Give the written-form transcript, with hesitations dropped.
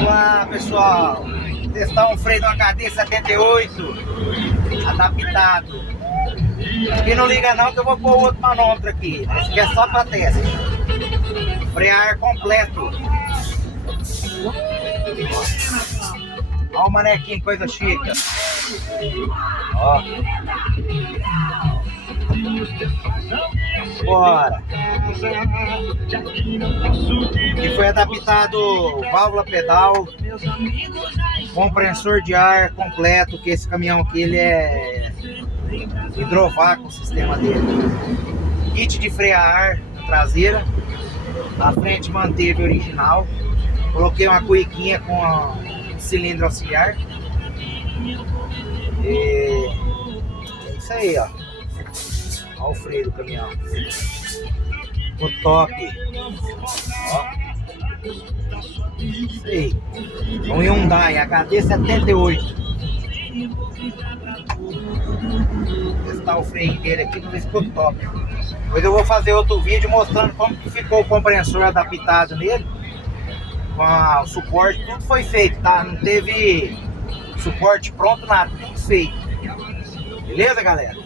Olá pessoal, testar um freio do HD 78 adaptado. Aqui não liga não que eu vou pôr outro manômetro aqui. Esse aqui é só para teste. Freio a ar completo. Olha o manequinho, coisa chique. Ó. Bora. E foi adaptado válvula pedal, compressor de ar completo, que esse caminhão aqui ele é hidrovácuo, o sistema dele. Kit de freio a ar na traseira, a frente manteve original. Coloquei uma cuiquinha com cilindro auxiliar. E é isso aí, ó. Olha o freio do caminhão. O top. Ó. Isso aí. Um Hyundai HD 78. Vou testar o freio dele aqui, não ver se ficou top. Depois eu vou fazer outro vídeo mostrando como que ficou o compressor adaptado nele. Com o suporte, tudo foi feito, tá? Não teve suporte pronto, nada, tudo feito. Beleza, galera?